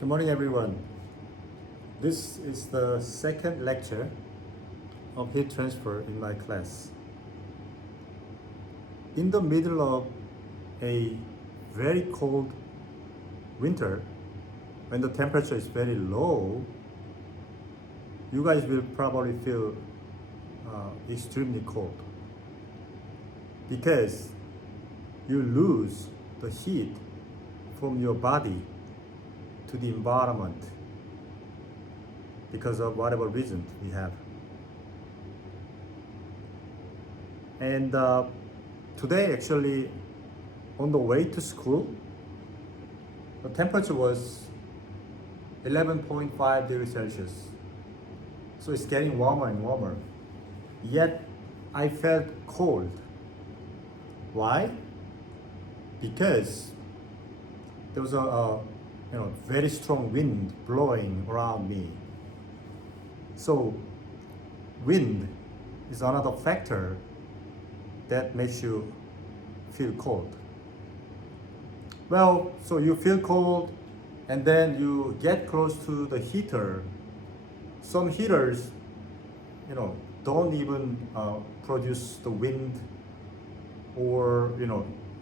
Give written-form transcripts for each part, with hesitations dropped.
Good morning, everyone. This is the second lecture of heat transfer in my class. In the middle of a very cold winter, when the temperature is very low, you guys will probably feel extremely cold because you lose the heat from your body to the environment because of whatever reason we have. And today, actually, on the way to school, the temperature was 11.5 degrees Celsius. So it's getting warmer and warmer. Yet I felt cold. Why? Because there was a very strong wind blowing around me. So wind is another factor that makes you feel cold. Well, so you feel cold and then you get close to the heater. Some heaters, don't even produce the wind or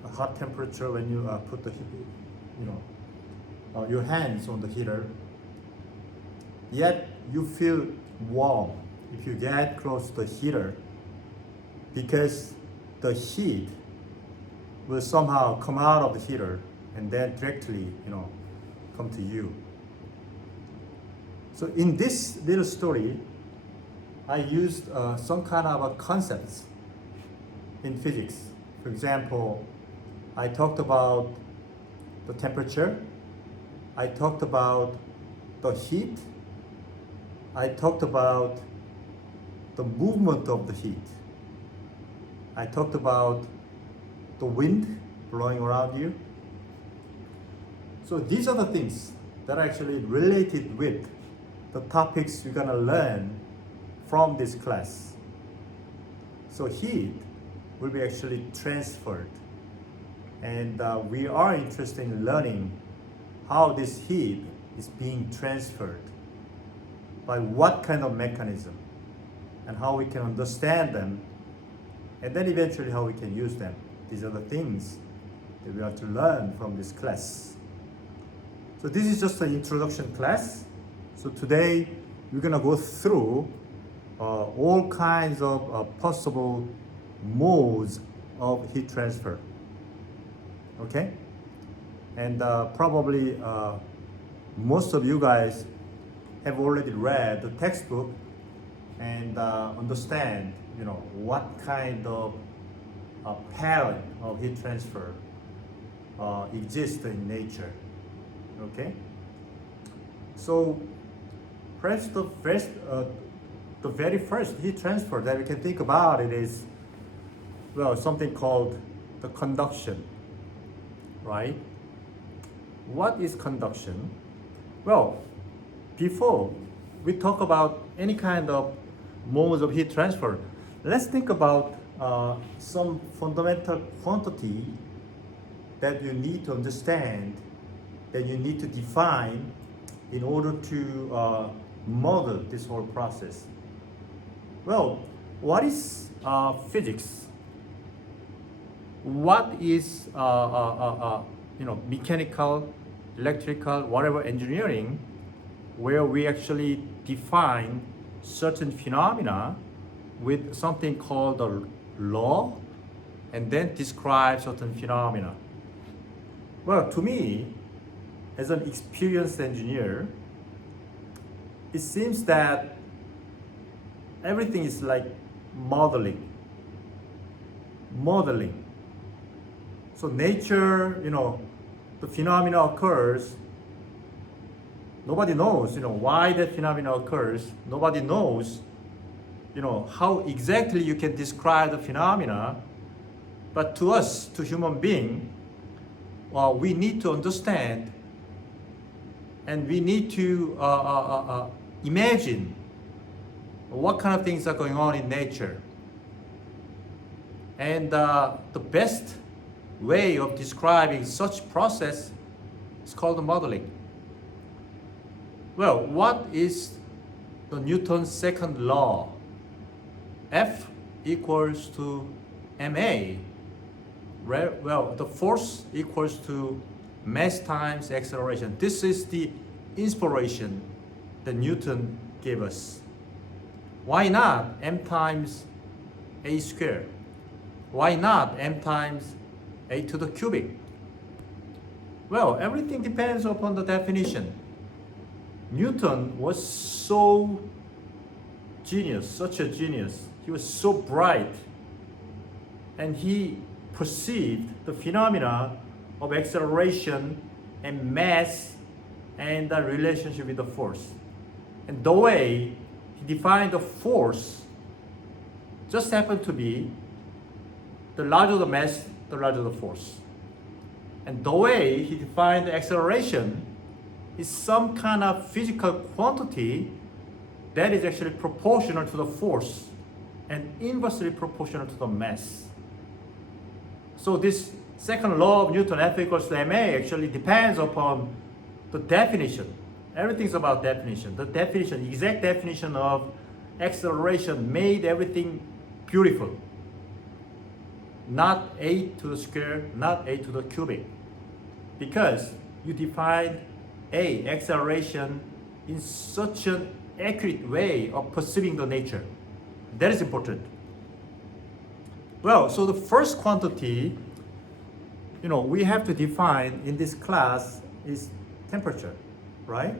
a hot temperature when you put the your hands on the heater. Yet you feel warm if you get close to the heater because the heat will somehow come out of the heater and then directly come to you. So in this little story, I used some kind of a concepts in physics. For example, I talked about the temperature, I talked about the heat, I talked about the movement of the heat, I talked about the wind blowing around you. So these are the things that are actually related with the topics you're gonna learn from this class. So heat will be actually transferred, and we are interested in learning how this heat is being transferred, by what kind of mechanism, and how we can understand them, and then eventually how we can use them. These are the things that we have to learn from this class. So this is just an introduction class. So today we're gonna go through all kinds of possible modes of heat transfer. Okay? And probably most of you guys have already read the textbook and understand what kind of pattern of heat transfer exists in nature. Okay? So perhaps the very first heat transfer that we can think about it is, something called the conduction, right? What is conduction? Well, before we talk about any kind of modes of heat transfer, let's think about some fundamental quantity that you need to understand, that you need to define in order to model this whole process. Well, what is physics? What is mechanical, electrical, whatever engineering, where we actually define certain phenomena with something called a law and then describe certain phenomena? Well, to me, as an experienced engineer, it seems that everything is like modeling. So nature, the phenomena occurs. Nobody knows, why that phenomena occurs. Nobody knows, how exactly you can describe the phenomena. But to us, to human being, we need to understand, and we need to imagine what kind of things are going on in nature. And the best way of describing such process is called modeling. Well, what is the Newton's second law? F equals to ma. Well, the force equals to mass times acceleration. This is the inspiration that Newton gave us. Why not m times a squared? Why not m times a to the cubic? Well, everything depends upon the definition. Newton was so genius, such a genius. He was so bright, and he perceived the phenomena of acceleration and mass and the relationship with the force. And the way he defined the force just happened to be the larger the mass, the larger the force. And the way he defined the acceleration is some kind of physical quantity that is actually proportional to the force and inversely proportional to the mass. So this second law of Newton, F equals to ma, actually depends upon the definition. Everything's about definition. The definition, exact definition of acceleration made everything beautiful. Not a to the square, not a to the cubic. Because you define a acceleration in such an accurate way of perceiving the nature. That is important. Well, so the first quantity, we have to define in this class is temperature, right?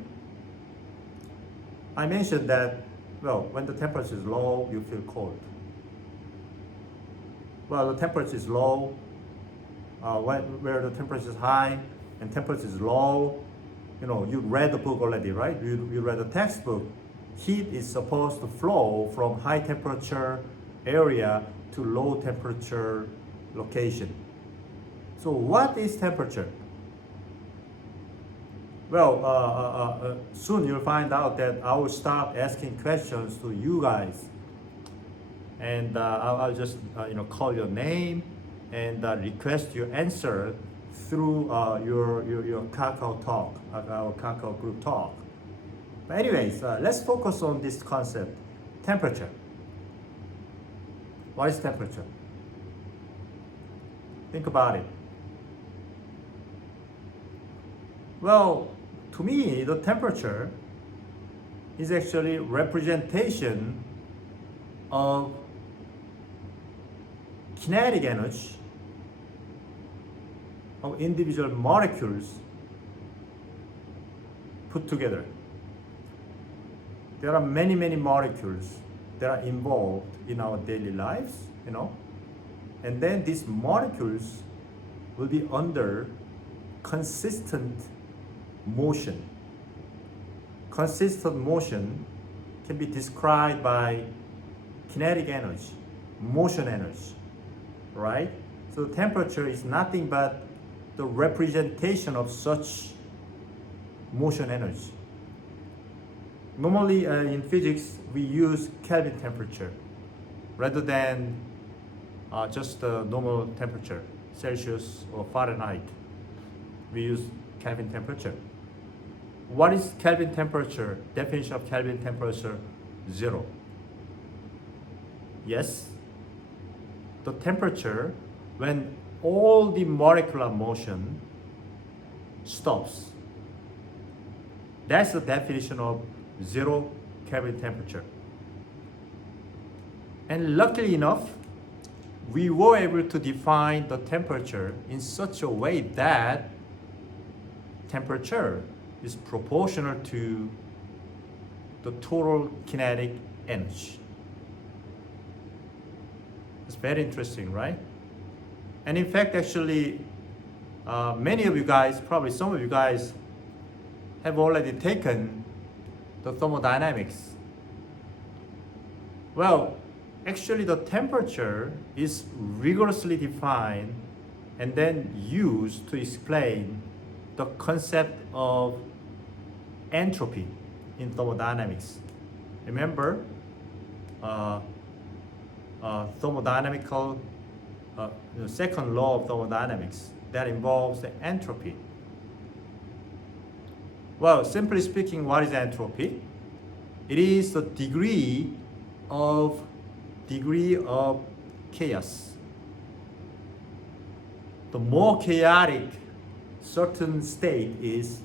I mentioned that, when the temperature is low, you feel cold. Well, the temperature is low, where the temperature is high and temperature is low, you read the book already, right? You read the textbook. Heat is supposed to flow from high temperature area to low temperature location. So what is temperature? Well, soon you'll find out that I will start asking questions to you guys. And I'll just call your name and request your answer through your Kakao talk, our Kakao group talk. But anyways, let's focus on this concept, temperature. What is temperature? Think about it. Well, to me, the temperature is actually representation of kinetic energy of individual molecules put together. There are many molecules that are involved in our daily lives, and then these molecules will be under consistent motion. Consistent motion can be described by kinetic energy, motion energy, right? So the temperature is nothing but the representation of such motion energy. Normally in physics, we use Kelvin temperature rather than just the normal temperature, Celsius or Fahrenheit. We use Kelvin temperature. What is Kelvin temperature? Definition of Kelvin temperature, 0. Yes, the temperature when all the molecular motion stops. That's the definition of 0 Kelvin temperature. And luckily enough, we were able to define the temperature in such a way that temperature is proportional to the total kinetic energy. It's very interesting, right? And in fact, actually, many of you guys, probably some of you guys, have already taken the thermodynamics. Well, actually the temperature is rigorously defined and then used to explain the concept of entropy in thermodynamics. Remember, thermodynamical, the second law of thermodynamics that involves the entropy. Well, simply speaking, what is entropy? It is the degree of chaos. The more chaotic certain state is,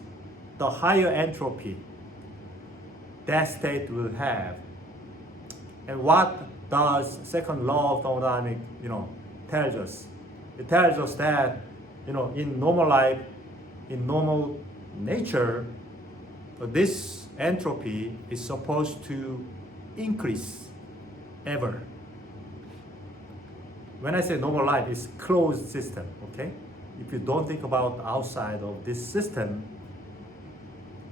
the higher entropy that state will have. And what does second law of thermodynamics, tells us? It tells us that, in normal life, in normal nature, this entropy is supposed to increase ever. When I say normal life, it's closed system, okay? If you don't think about outside of this system,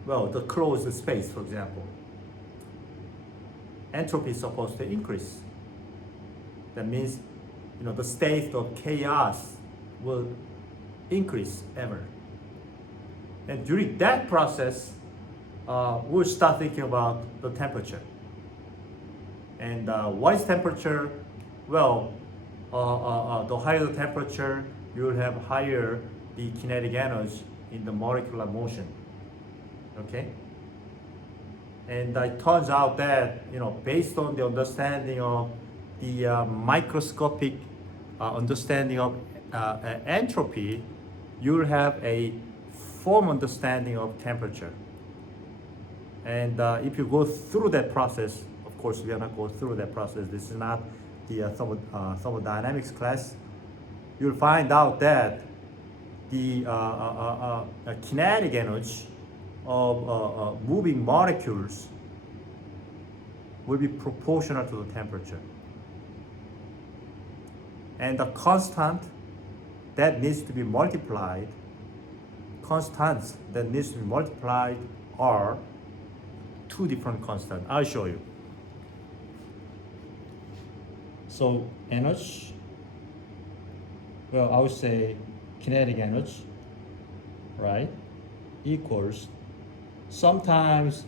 well, the closed space, for example, entropy is supposed to increase. That means, the state of chaos will increase ever. And during that process, we'll start thinking about the temperature. And what is temperature? Well, the higher the temperature, you will have higher the kinetic energy in the molecular motion. Okay? And it turns out that, based on the understanding of the microscopic understanding of entropy, you will have a firm understanding of temperature. And if you go through that process, of course, we are not going through that process. This is not the thermodynamics class. You'll find out that the kinetic energy of moving molecules will be proportional to the temperature. And the constant that needs to be multiplied, constants that needs to be multiplied are two different constants. I'll show you. So energy, well, I would say kinetic energy, right, equals sometimes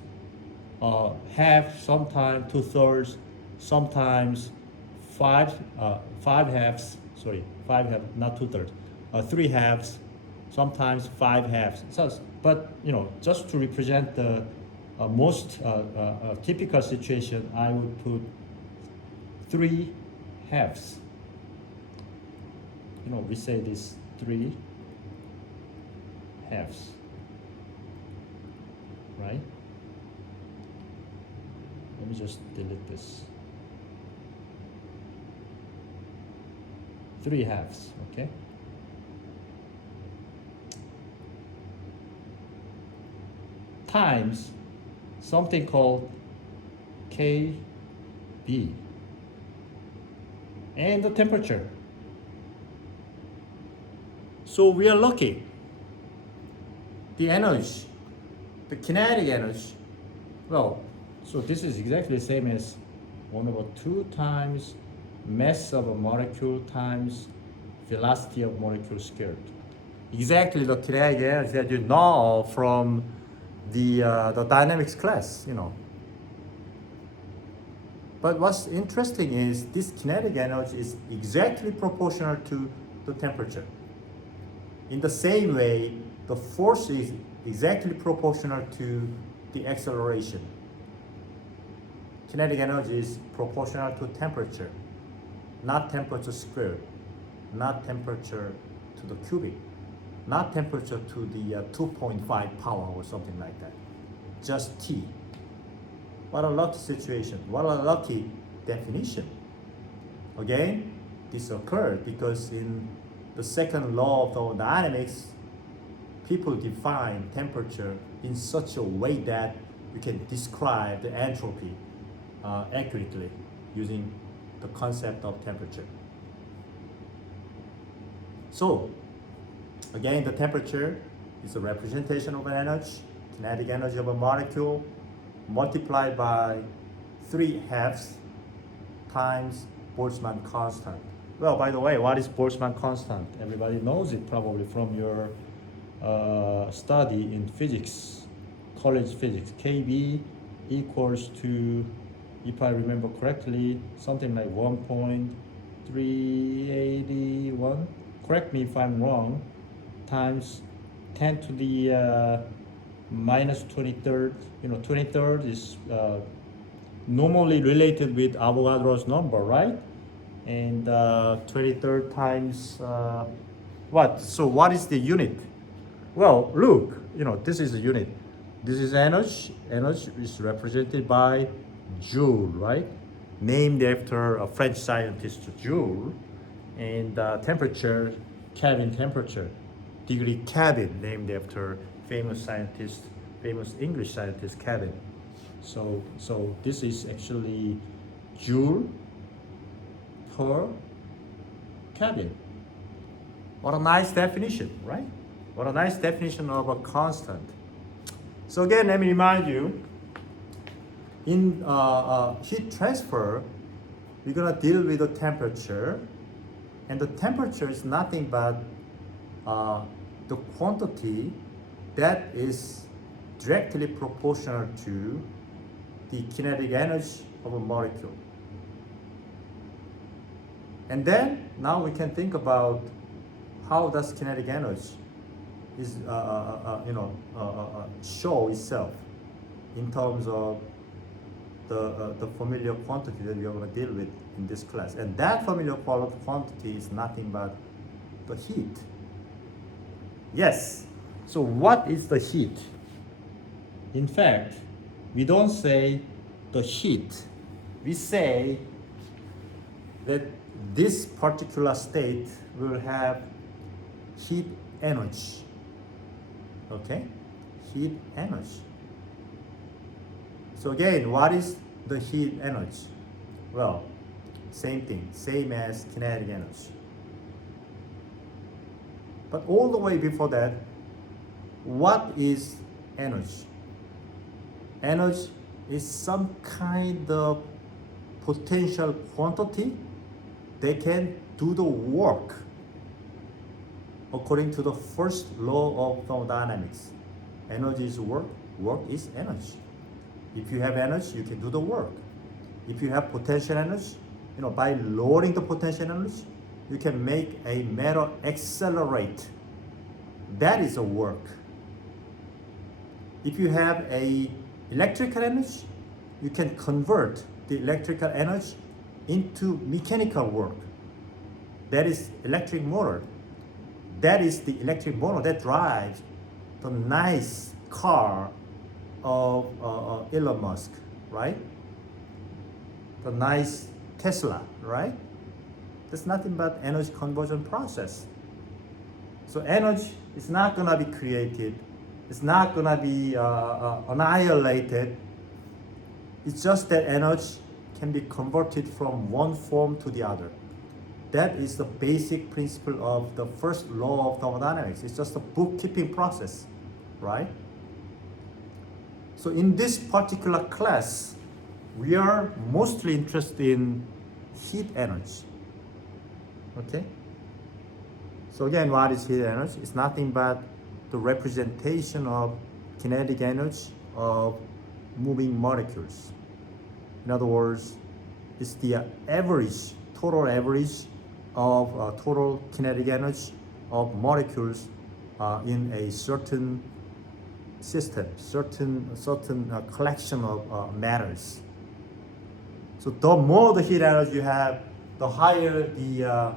half, sometimes 2/3, sometimes five halves, not 2/3, 3/2, sometimes 5/2. So, but just to represent the most typical situation, I would put 3/2. We say this 3/2, right? Let me just delete this. 3/2, okay? Times something called KB and the temperature. So we are lucky. The energy, the kinetic energy, well, so this is exactly the same as 1/2 times mass of a molecule times velocity of molecule squared. Exactly the kinetic energy that you know from the dynamics class, But what's interesting is this kinetic energy is exactly proportional to the temperature. In the same way, the force is exactly proportional to the acceleration. Kinetic energy is proportional to temperature, not temperature squared, not temperature to the cubic, not temperature to the 2.5 power or something like that, just T. What a lucky situation, what a lucky definition. Again, this occurred because in the second law of thermodynamics, people define temperature in such a way that we can describe the entropy accurately using the concept of temperature. So, again, the temperature is a representation of an energy, kinetic energy of a molecule, multiplied by 3/2 times Boltzmann constant. Well, by the way, what is Boltzmann constant? Everybody knows it probably from your study in physics, college physics. KB equals to, if I remember correctly, something like 1.381. Correct me if I'm wrong. Times 10 to the minus 23rd. 23rd is normally related with Avogadro's number, right? And 23rd times what? So what is the unit? Well, look, this is a unit. This is energy. Energy is represented by joule, right? Named after a French scientist, Joule. And temperature, Kelvin temperature. Degree Kelvin, named after famous English scientist Kelvin. So this is actually joule per Kelvin. What a nice definition, right? What a nice definition of a constant. So again, let me remind you, in heat transfer, we're gonna deal with the temperature, and the temperature is nothing but the quantity that is directly proportional to the kinetic energy of a molecule. And then now we can think about how does kinetic energy is show itself in terms of the familiar quantity that we are going to deal with in this class. And that familiar quantity is nothing but the heat. Yes. So what is the heat? In fact, we don't say the heat. We say that this particular state will have heat energy. Okay? Heat energy. So again, what is the heat energy? Well, same thing, same as kinetic energy. But all the way before that, what is energy? Energy is some kind of potential quantity that can do the work according to the first law of thermodynamics. Energy is work, work is energy. If you have energy, you can do the work. If you have potential energy, by lowering the potential energy, you can make a matter accelerate. That is a work. If you have a electrical energy, you can convert the electrical energy into mechanical work. That is electric motor. That is the electric motor that drives the nice car of Elon Musk, right? The nice Tesla, right? That's nothing but energy conversion process. So energy is not gonna be created. It's not gonna be annihilated. It's just that energy can be converted from one form to the other. That is the basic principle of the first law of thermodynamics. It's just a bookkeeping process, right? So in this particular class, we are mostly interested in heat energy. Okay? So again, what is heat energy? It's nothing but the representation of kinetic energy of moving molecules. In other words, it's the average, total average of total kinetic energy of molecules in a certain system, certain collection of matters. So the more the heat energy you have, the higher the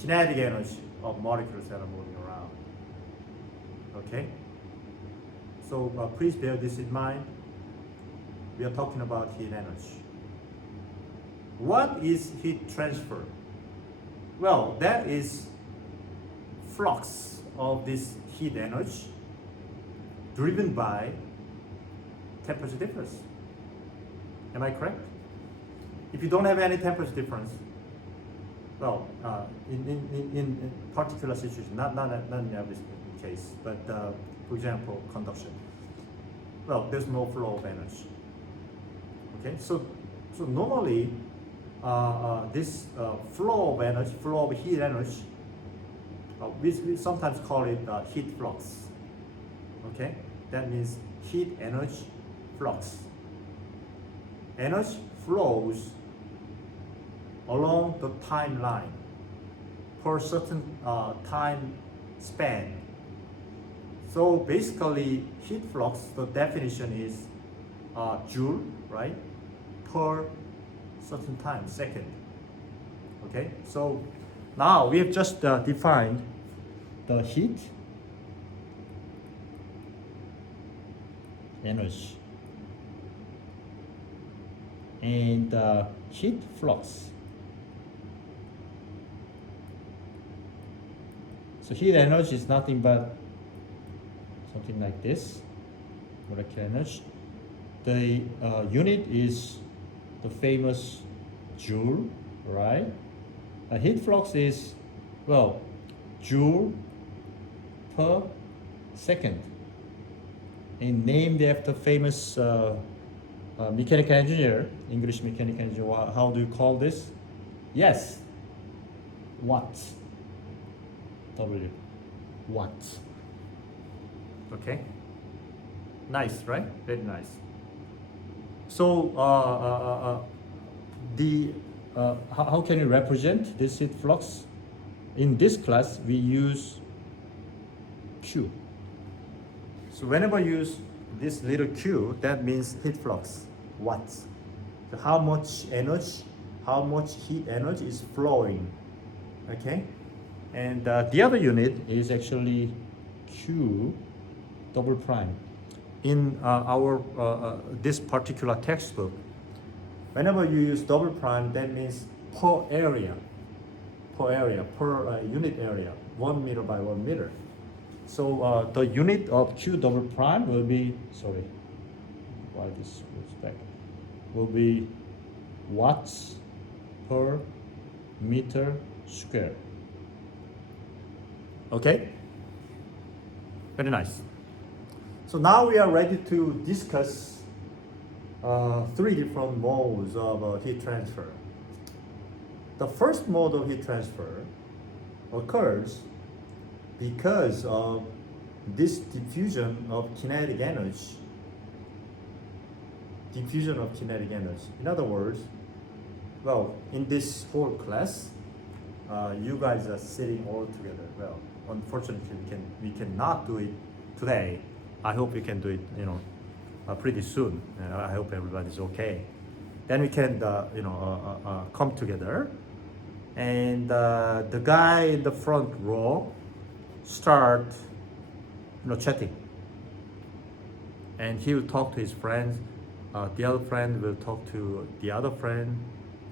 kinetic energy of molecules that are moving around. Okay? So please bear this in mind. We are talking about heat energy. What is heat transfer? Well, that is flux of this heat energy driven by temperature difference. Am I correct? If you don't have any temperature difference, well, in particular situation, not in every case, but for example, conduction. Well, there's no flow of energy. Okay, so normally this flow of energy, flow of heat energy, we sometimes call it heat flux. Okay, that means heat energy flux. Energy flows along the timeline per certain time span. So basically, heat flux, the definition is joule, right, per certain time, second. Okay, so now we have just defined the heat energy and heat flux. So heat energy is nothing but something like this, molecular energy. The unit is the famous joule, right? Heat flux is, well, joule per second, and named after famous mechanical engineer, English mechanical engineer. How do you call this? Yes, watts. W, watts. Okay, nice, right? Very nice. So how can you represent this heat flux? In this class, we use Q. So whenever you use this little Q, that means heat flux, watts. So how much energy, how much heat energy is flowing, okay? And the other unit is actually Q double prime. In our this particular textbook, whenever you use double prime, that means per area, per unit area, 1 meter by 1 meter. So the unit of Q double prime will be, sorry, why this goes back, will be watts per meter square. Okay? Very nice. So now we are ready to discuss 3 different modes of heat transfer. The first mode of heat transfer occurs because of this diffusion of kinetic energy. Diffusion of kinetic energy. In other words, well, in this whole class, you guys are sitting all together. Well, unfortunately, we cannot do it today. I hope we can do it, pretty soon. I hope everybody's okay. Then we can, come together. And the guy in the front row start, chatting. And he will talk to his friends. The other friend will talk to the other friend.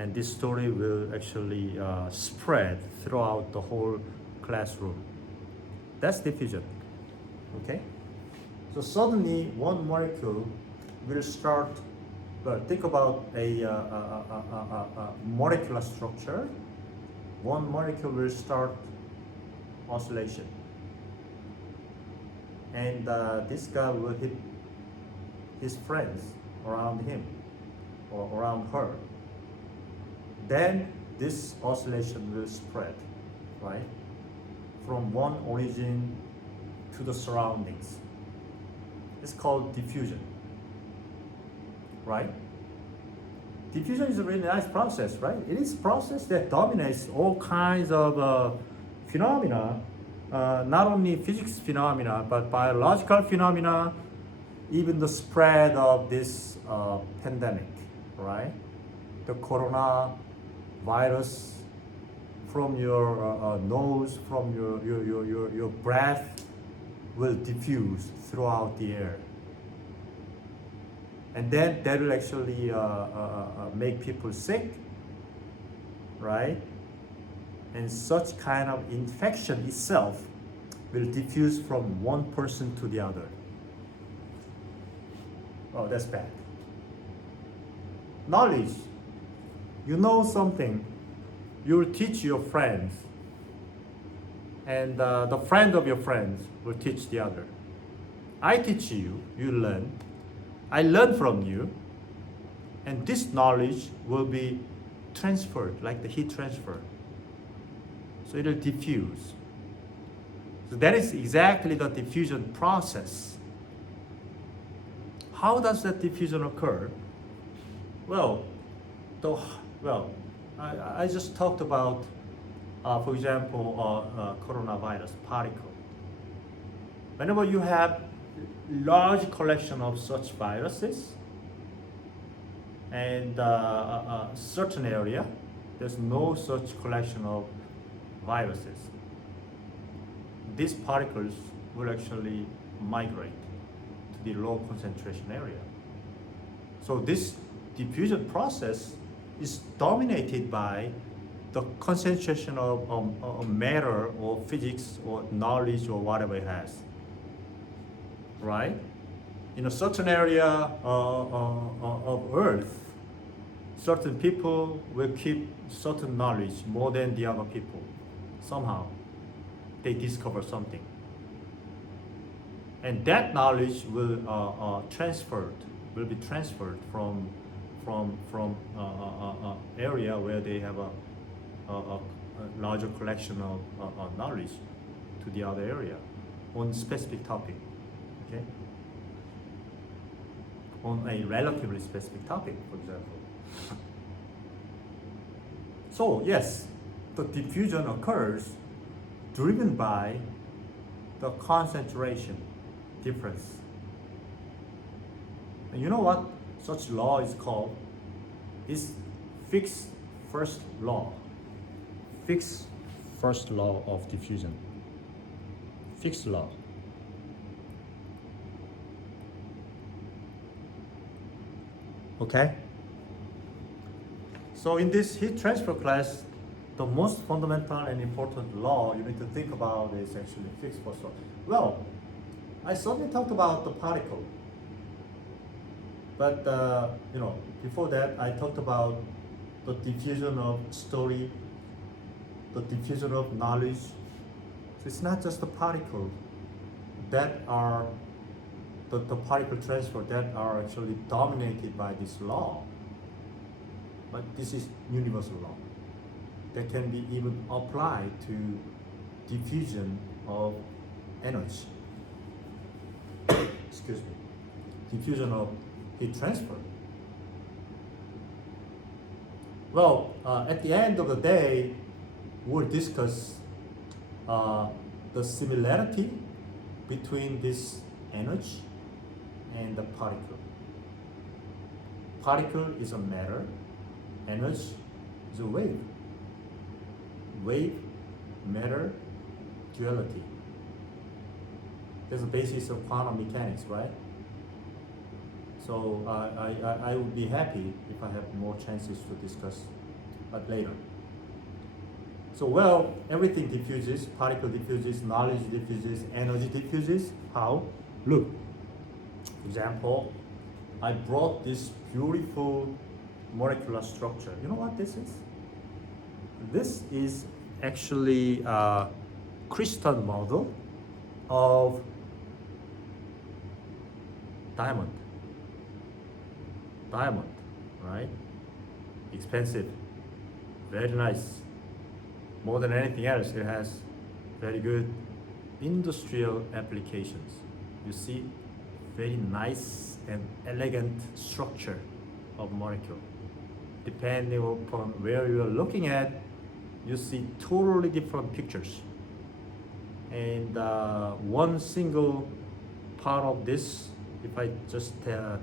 And this story will actually spread throughout the whole classroom. That's diffusion, okay? So suddenly one molecule will start, well, think about a molecular structure. One molecule will start oscillation. And this guy will hit his friends around him or around her. Then this oscillation will spread, right? From one origin to the surroundings. It's called diffusion, right? Diffusion is a really nice process, right? It is a process that dominates all kinds of phenomena, not only physics phenomena, but biological phenomena, even the spread of this pandemic, right? The coronavirus from your nose, from your breath will diffuse throughout the air. And then that will actually make people sick, right? And such kind of infection itself will diffuse from one person to the other. Oh, that's bad. Knowledge. You know something, you will teach your friends, and the friend of your friends will teach the other. I teach you, you learn. I learn from you, and this knowledge will be transferred like the heat transfer. So it will diffuse. So that is exactly the diffusion process. How does that diffusion occur? Well, I just talked about, for example, coronavirus particle. Whenever you have large collection of such viruses and a certain area, there's no such collection of viruses. These particles will actually migrate to the low concentration area. So this diffusion process is dominated by the concentration of matter or physics or knowledge or whatever it has, right? In a certain area of Earth, certain people will keep certain knowledge more than the other people. Somehow, they discover something. And that knowledge will be transferred from area where they have a larger collection of knowledge to the other area on specific topic, okay? On a relatively specific topic, for example. So yes, the diffusion occurs driven by the concentration difference. And you know what such law is called? It's Fick's first law. Fick's first law of diffusion. Fick's law. Okay? So in this heat transfer class, the most fundamental and important law you need to think about is actually Fick's first law. Well, I certainly talked about the particle. But before that, I talked about the diffusion of story, the diffusion of knowledge. So it's not just the particle that are the particle transfer that are actually dominated by this law. But this is universal law that can be even applied to diffusion of energy. Excuse me. Diffusion of heat transfer. Well, at the end of the day, we'll discuss the similarity between this energy and the particle. Particle is a matter, energy is a wave. Wave, matter, duality. That's the basis of quantum mechanics, right? So I would be happy if I have more chances to discuss that later. So well, everything diffuses, particle diffuses, knowledge diffuses, energy diffuses. How? Look, for example, I brought this beautiful molecular structure. You know what this is? This is actually a crystal model of diamond. Diamond, right? Expensive, very nice. More than anything else, it has very good industrial applications. You see, very nice and elegant structure of molecule. Depending upon where you are looking at, you see totally different pictures. And one single part of this, if I just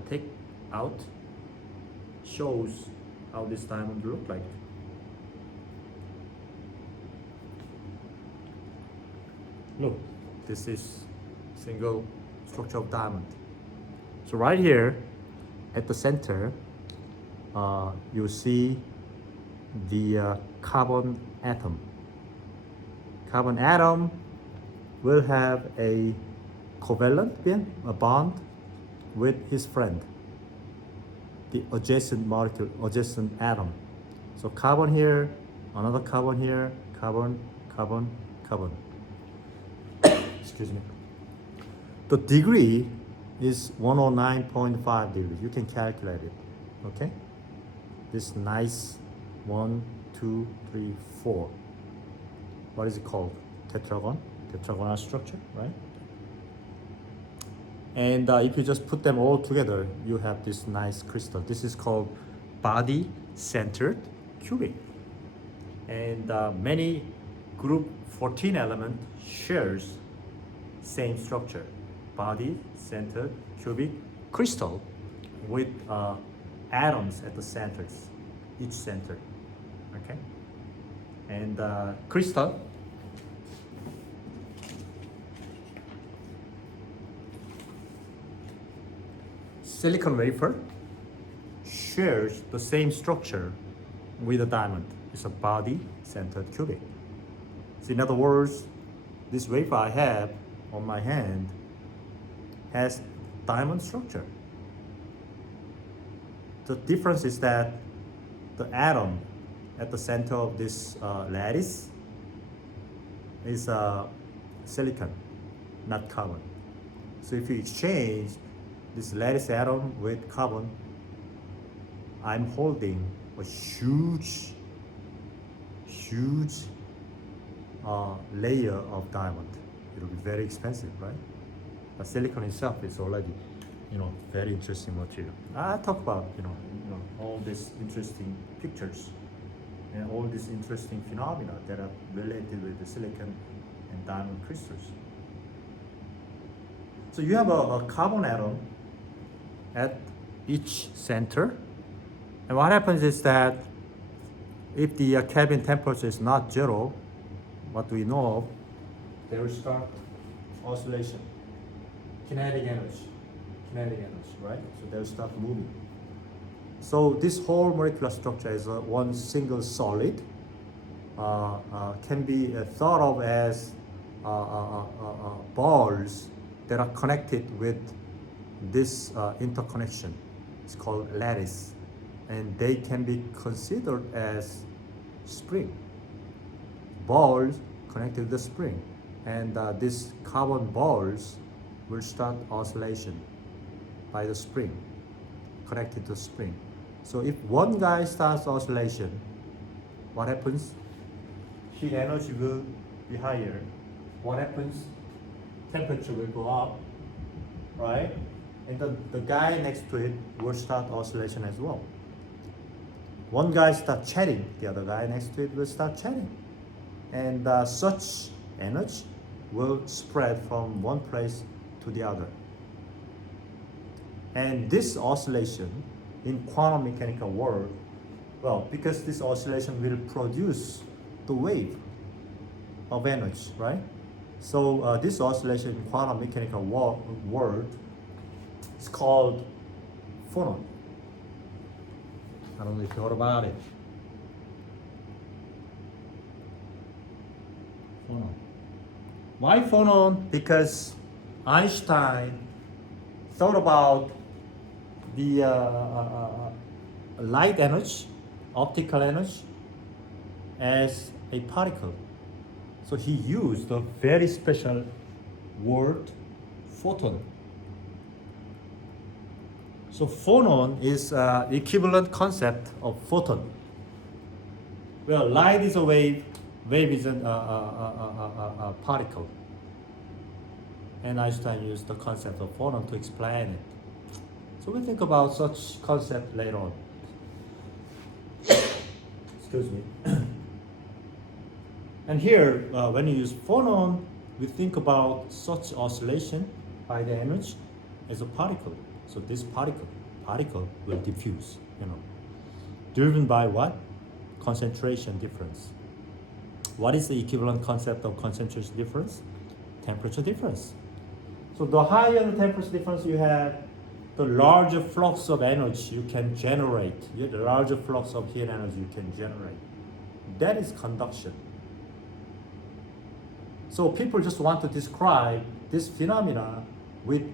take out, shows how this diamond look like. Look, this is single structure of diamond. So right here at the center, you see the carbon atom. Carbon atom will have a covalent a bond with his friend, the adjacent molecule, adjacent atom. So carbon here, another carbon here, carbon, carbon, carbon. Excuse me. The degree is 109.5 degrees. You can calculate it, okay? This nice 1, 2, 3, 4. What is it called? Tetragon, tetragonal structure, right? And if you just put them all together, you have this nice crystal. This is called body-centered cubic. And many group 14 element shares same structure, body, center, cubic, crystal with atoms at the centers, each center, okay? And crystal, silicon wafer shares the same structure with a diamond. It's a body, center, cubic. So in other words, this wafer I have on my hand has diamond structure. The difference is that the atom at the center of this lattice is silicon, not carbon. So if you exchange this lattice atom with carbon, I'm holding a huge layer of diamond. It'll be very expensive, right? But silicon itself is already, very interesting material. I talk about, all these interesting pictures and all these interesting phenomena that are related with the silicon and diamond crystals. So you have a carbon atom at each center, and what happens is that if the Kelvin temperature is not zero, what we know of, they will start oscillation, kinetic energy, right? So they'll start moving. So this whole molecular structure is one single solid, can be thought of as balls that are connected with this interconnection. It's called lattice, and they can be considered as spring. Balls connected to the spring, and these carbon balls will start oscillation by the spring, connected to spring. So if one guy starts oscillation, what happens? Heat energy will be higher. What happens? Temperature will go up, right? And the guy next to it will start oscillation as well. One guy starts chatting, the other guy next to it will start chatting. And such energy will spread from one place to the other. And this oscillation in quantum mechanical world, well, because this oscillation will produce the wave of energy, right? So this oscillation in quantum mechanical world is called phonon. I don't know if you heard about it. Phonon. Why phonon? Because Einstein thought about the light energy, optical energy, as a particle. So he used a very special word, photon. So phonon is equivalent concept of photon. Well, light is a wave, wave is a particle. And Einstein used the concept of phonon to explain it. So we think about such concept later on. Excuse me. And here, when you use phonon, we think about such oscillation by the energy as a particle. So this particle will diffuse, driven by what? Concentration difference. What is the equivalent concept of concentration difference? Temperature difference. So the higher the temperature difference you have, the larger flux of energy you can generate, the larger flux of heat energy you can generate. That is conduction. So people just want to describe this phenomena with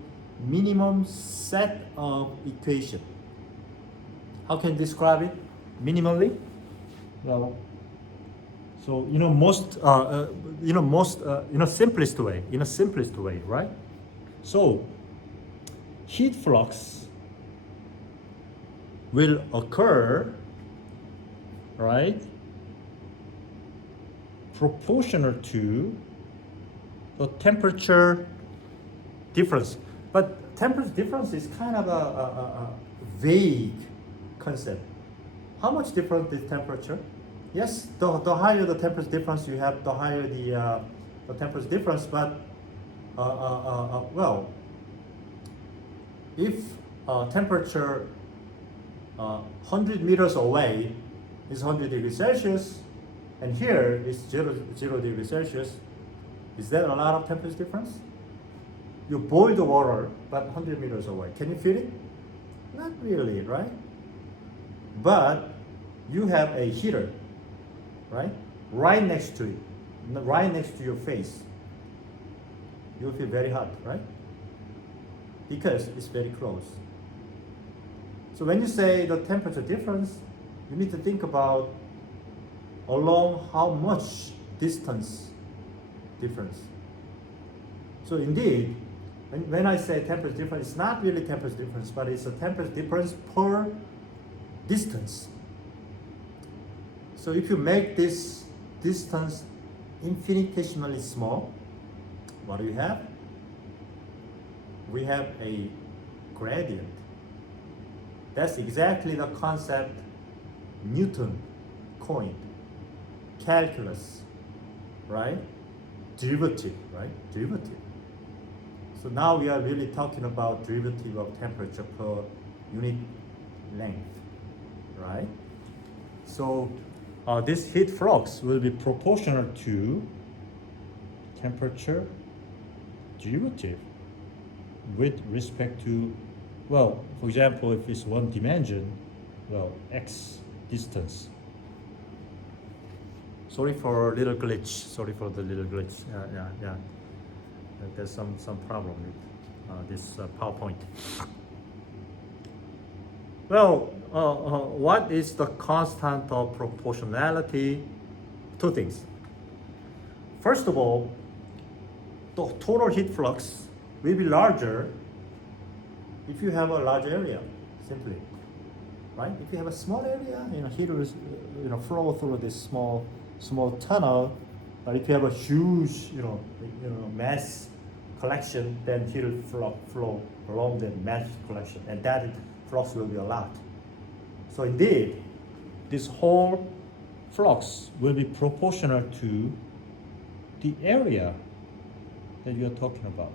minimum set of equation. How can you describe it minimally? Well, so simplest way, in a simplest way, right? So heat flux will occur, right, proportional to the temperature difference. But temperature difference is kind of a vague concept. How much different is temperature? Yes, the higher the temperature difference you have, the higher the temperature difference, but well, if temperature 100 meters away is 100 degrees Celsius, and here is 0 degrees Celsius, is that a lot of temperature difference? You boil the water, but 100 meters away. Can you feel it? Not really, right? But you have a heater, right? Right next to it, right next to your face. You'll feel very hot, right? Because it's very close. So when you say the temperature difference, you need to think about along how much distance difference. So indeed, when I say temperature difference, it's not really temperature difference, but it's a temperature difference per distance. So if you make this distance infinitesimally small, what do you have? We have a gradient. That's exactly the concept Newton coined. Calculus, right? Derivative, right? Derivative. So now we are really talking about derivative of temperature per unit length, right? So this heat flux will be proportional to temperature derivative with respect to, well, for example, if it's one dimension, well, x distance. Sorry for a little glitch. Sorry for the little glitch. Yeah. There's some problem with this PowerPoint. Well, what is the constant of proportionality? Two things. First of all, the total heat flux will be larger if you have a large area, simply, right? If you have a small area, heat will flow through this small tunnel. But if you have a huge, mass collection, then heat will flow along the mass collection, and that flux will be a lot. So indeed, this whole flux will be proportional to the area that you are talking about.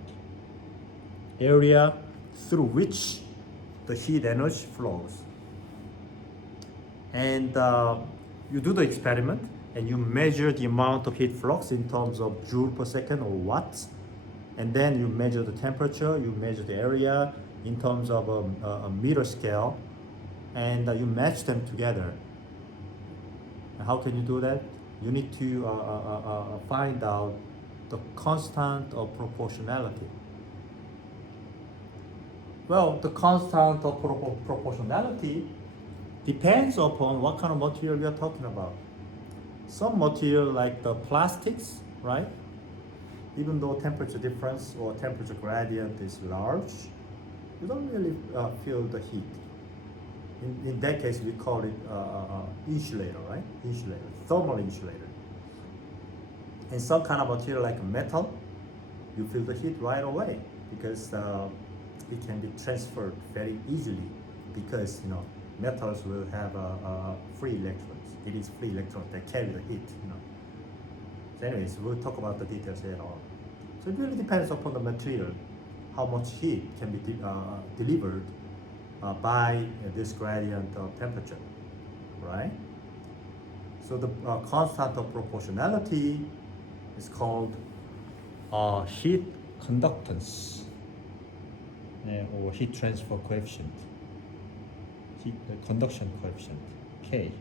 Area through which the heat energy flows. And you do the experiment and you measure the amount of heat flux in terms of joule per second or watts. And then you measure the temperature, you measure the area in terms of a meter scale, and you match them together. And how can you do that? You need to find out the constant of proportionality. Well, the constant of proportionality depends upon what kind of material we are talking about. Some material like the plastics, right? Even though temperature difference or temperature gradient is large, you don't really feel the heat. In that case, we call it insulator, right? Insulator, thermal insulator. And some kind of material like metal, you feel the heat right away because it can be transferred very easily because metals will have free electrons. It is free electrons that carry the heat. So anyways, we'll talk about the details later on. So it really depends upon the material, how much heat can be delivered by this gradient of temperature, right? So the constant of proportionality is called heat conductance or heat transfer coefficient, conduction coefficient, K.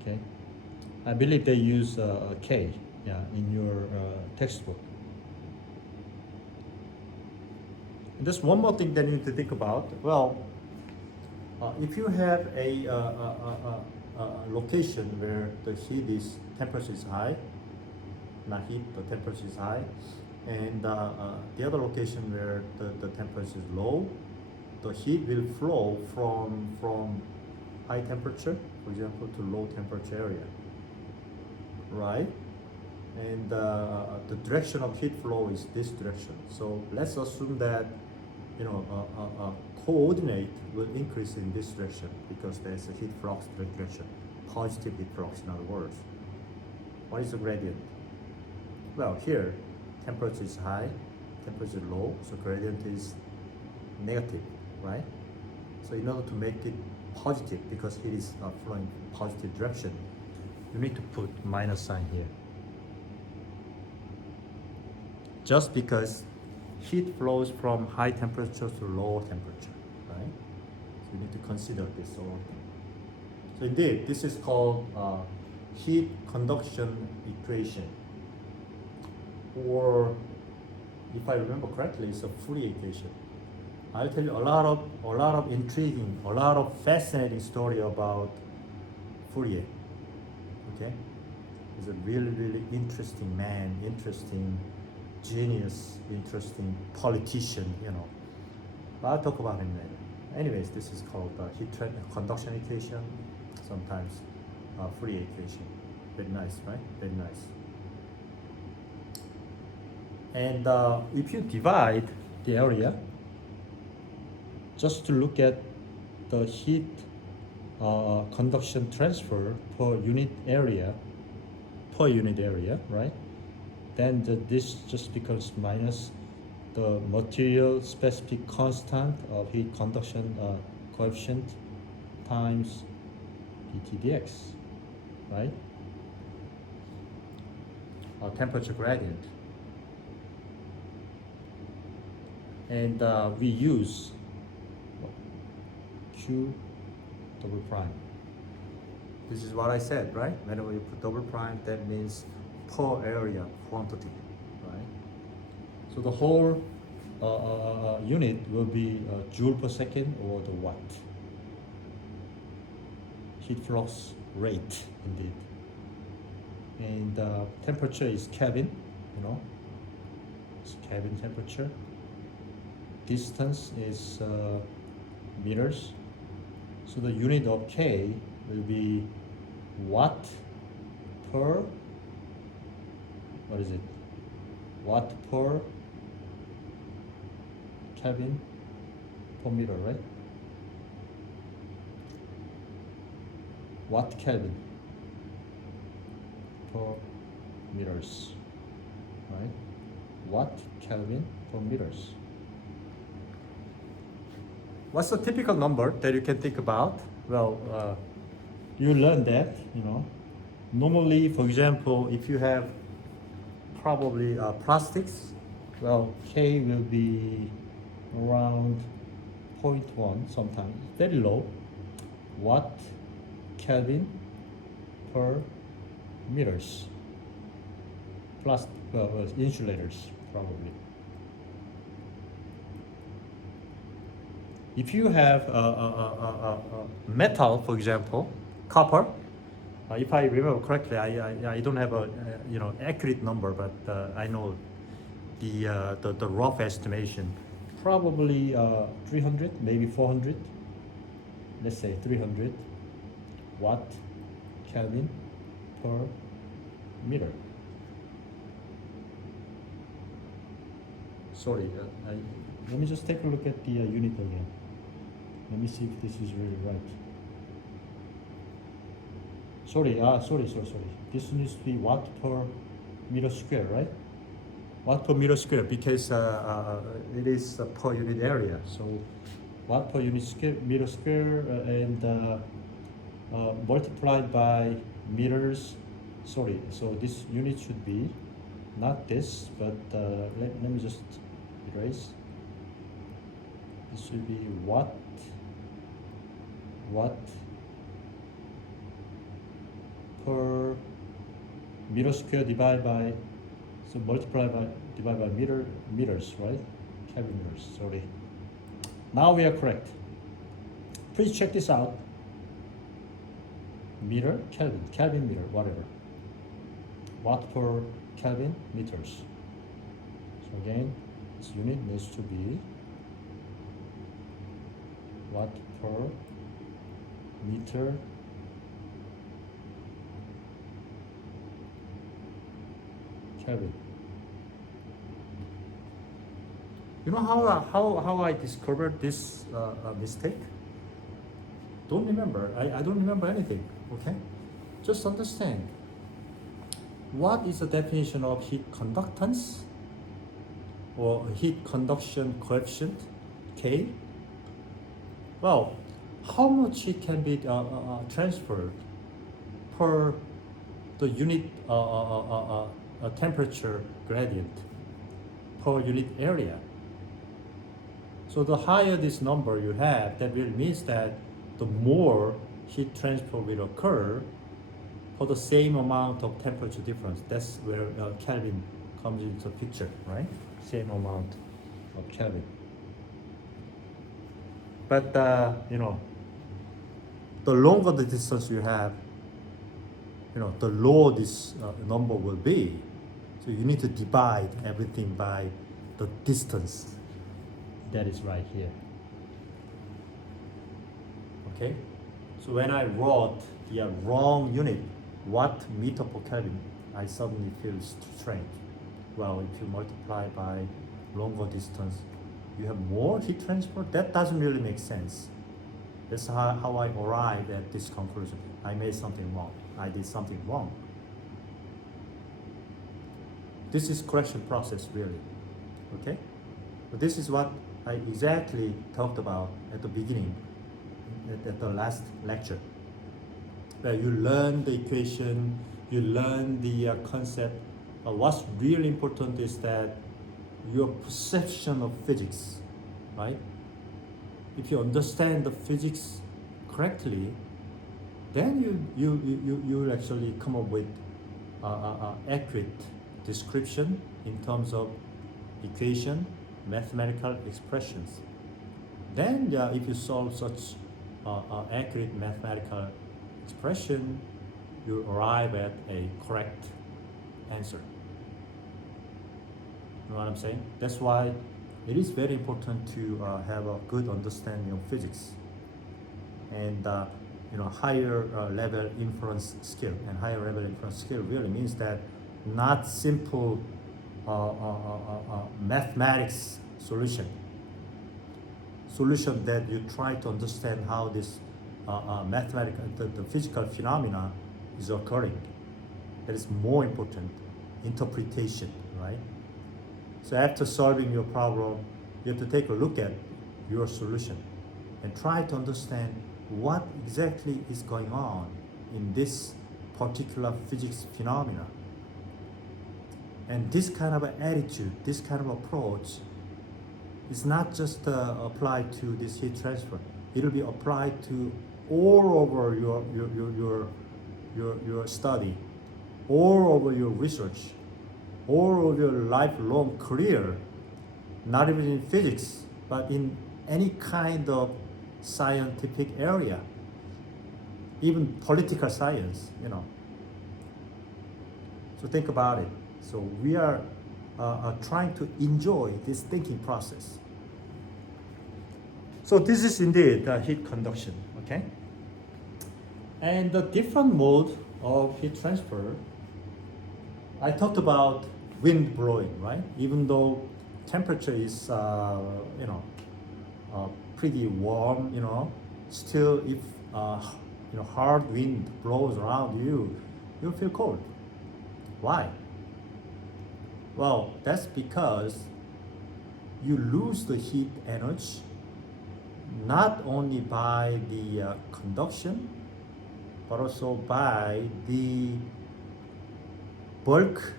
Okay, I believe they use K, in your textbook. And there's one more thing that you need to think about. Well, if you have a location where the temperature is high, not heat, the temperature is high, and the other location where the temperature is low, the heat will flow from high temperature, for example, to low temperature area, right? And the direction of heat flow is this direction. So let's assume that coordinate will increase in this direction because there's a heat flux direction, positive heat flux in other words. What is the gradient? Well, here temperature is high, temperature is low, so gradient is negative, right? So in order to make it positive, because heat is flowing positive direction, you need to put minus sign here. Just because heat flows from high temperature to low temperature, right? So you need to consider this all. So indeed, this is called heat conduction equation, or if I remember correctly, it's a Fourier equation. I'll tell you a lot of intriguing, a lot of fascinating story about Fourier. Okay, he's a really interesting man, interesting genius, interesting politician. You know, but I'll talk about him later. Anyways, this is called conduction equation, sometimes Fourier equation. Very nice, right? Very nice. And if you divide the area, just to look at the heat conduction transfer per unit area, right? Then this just becomes minus the material specific constant of heat conduction coefficient times dt dx, right? Temperature gradient. And we use Q double prime. This is what I said, right? Whenever you put double prime, that means per area quantity, right? So the whole unit will be joule per second or the watt. Heat flux rate, indeed. And temperature is Kelvin, you know, it's Kelvin temperature. Distance is meters. So the unit of K will be watt per, what is it? Watt per Kelvin per meter, right? Watt Kelvin per meters, right? Watt Kelvin per meters. What's the typical number that you can think about? Well, you learn that, you know. Normally, for example, if you have probably plastics, well, K will be around 0.1 sometimes, very low. Watt Kelvin per meters. Plus, insulators probably. If you have metal, for example, copper, if I remember correctly, I don't have a accurate number, but I know the rough estimation, probably 300, maybe 400. Let's say 300 watt Kelvin per meter. Sorry, let me just take a look at the unit again. Let me see if this is really right. Sorry. This needs to be watt per meter square, right? Watt per meter square, because it is per unit area. So watt per unit meter square and multiplied by meters. Sorry, so this unit should be not this, but let me just erase. This should be watt per meter square divided by, so multiply by, divided by meters, right? Kelvin meters, sorry. Now we are correct. Please check this out. Meter, Kelvin meter, whatever. Watt per Kelvin meters. So again, this unit needs to be watt per meter Kelvin. You know how I discovered this mistake? Don't remember. I don't remember anything. Okay, just understand. What is the definition of heat conductance? or heat conduction coefficient, K. Well, how much heat can be transferred per the unit temperature gradient per unit area? So the higher this number you have, that will means that the more heat transfer will occur for the same amount of temperature difference. That's where Kelvin comes into picture, right? Same amount of Kelvin. But the longer the distance you have, the lower this number will be. So you need to divide everything by the distance. That is right here. Okay? So when I wrote the wrong unit, watt meter per Kelvin, I suddenly feel strange. Well, if you multiply by longer distance, you have more heat transfer? That doesn't really make sense. That's how I arrived at this conclusion. I made something wrong. I did something wrong. This is correction process, really. Okay? But this is what I exactly talked about at the beginning, at the last lecture. Where you learn the equation, you learn the concept. What's really important is that your perception of physics, right? If you understand the physics correctly, then you will actually come up with accurate description in terms of equation, mathematical expressions. Then if you solve such accurate mathematical expression, you arrive at a correct answer. You know what I'm saying? That's why it is very important to have a good understanding of physics and higher level inference skill. And higher level inference skill really means that not simple mathematics solution that you try to understand how this mathematical, the physical phenomena is occurring. That is more important. Interpretation, right? So after solving your problem, you have to take a look at your solution and try to understand what exactly is going on in this particular physics phenomena. And this kind of attitude, this kind of approach is not just applied to this heat transfer. It will be applied to all over your study, all over your research, all of your lifelong career, not even in physics, but in any kind of scientific area, even political science, So think about it. So we are trying to enjoy this thinking process. So this is indeed heat conduction, okay? And the different mode of heat transfer, I talked about wind blowing, right? Even though temperature is, pretty warm, still if, hard wind blows around you, you'll feel cold. Why? Well, that's because you lose the heat energy not only by the conduction, but also by the bulk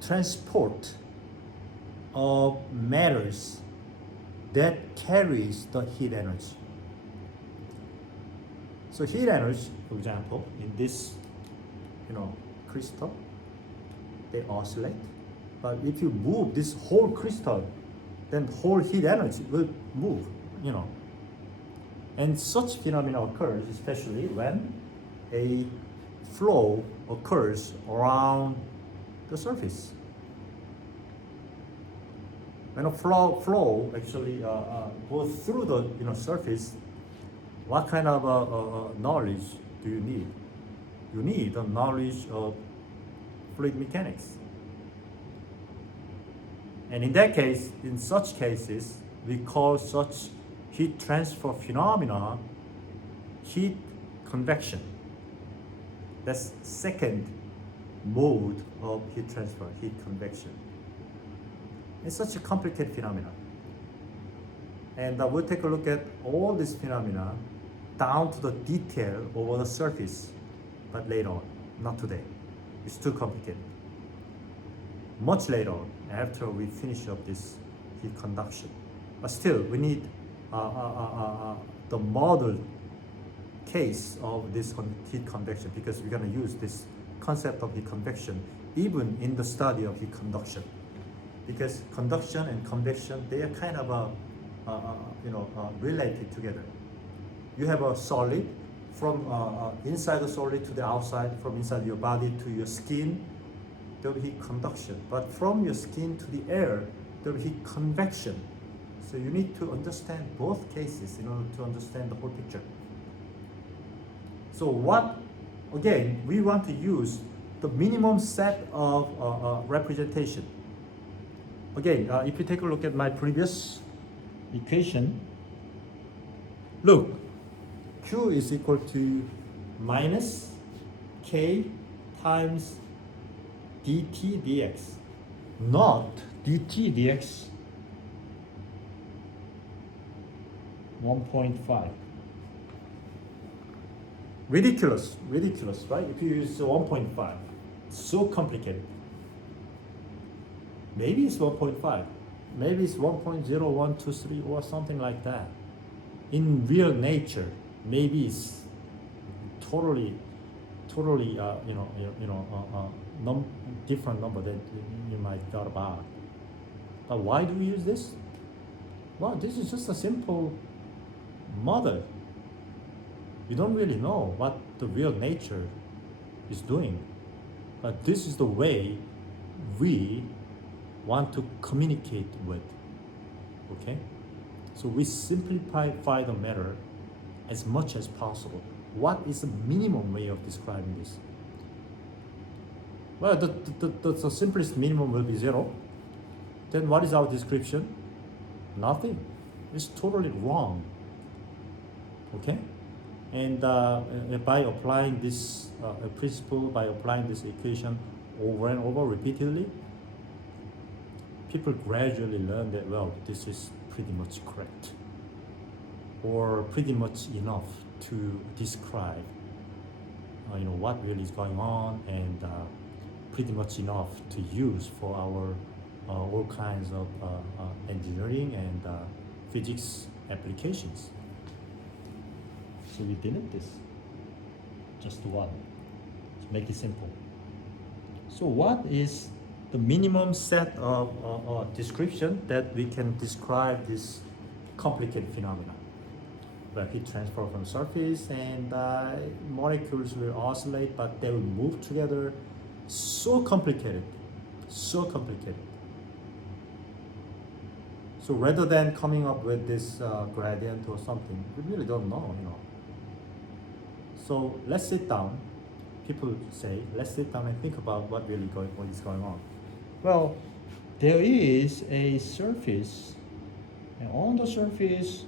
transport of matters that carries the heat energy. So heat energy, for example, in this, crystal, they oscillate. But if you move this whole crystal, then whole heat energy will move, And such phenomena occurs especially when a flow occurs around the surface. When a flow actually goes through the surface, what kind of knowledge do you need? You need the knowledge of fluid mechanics. And in that case, in such cases, we call such heat transfer phenomena heat convection. That's second mode of heat transfer, heat convection. It's such a complicated phenomenon. And we'll take a look at all these phenomena down to the detail over the surface, but later on, not today. It's too complicated. Much later on, after we finish up this heat conduction. But still, we need the model case of this heat convection, because we're going to use this concept of heat convection even in the study of heat conduction. Because conduction and convection, they are kind of related together. You have a solid from inside the solid to the outside, from inside your body to your skin, there will be conduction. But from your skin to the air, there will be convection. So you need to understand both cases in order to understand the whole picture. So again, we want to use the minimum set of representation. Again, if you take a look at my previous equation, look, Q is equal to minus K times dt dx, not dt dx 1.5. Ridiculous, right? If you use 1.5, so complicated. Maybe it's 1.5, maybe it's 1.0123 or something like that. In real nature, maybe it's totally, different number that you might thought about. But why do we use this? Well, this is just a simple model. We don't really know what the real nature is doing, but this is the way we want to communicate with. Okay? So we simplify the matter as much as possible. What is the minimum way of describing this? Well, the simplest minimum will be 0. Then what is our description? Nothing. It's totally wrong. Okay? And by applying this principle, by applying this equation over and over repeatedly, people gradually learn that, well, this is pretty much correct, or pretty much enough to describe what really is going on, and pretty much enough to use for our all kinds of engineering and physics applications. So we did this, just one, to make it simple. So what is the minimum set of description that we can describe this complicated phenomenon? Well, heat transfer from surface, and molecules will oscillate, but they will move together. So complicated, so complicated. So rather than coming up with this gradient or something, we really don't know, So let's sit down. People say, let's sit down and think about what is going on. Well, there is a surface, and on the surface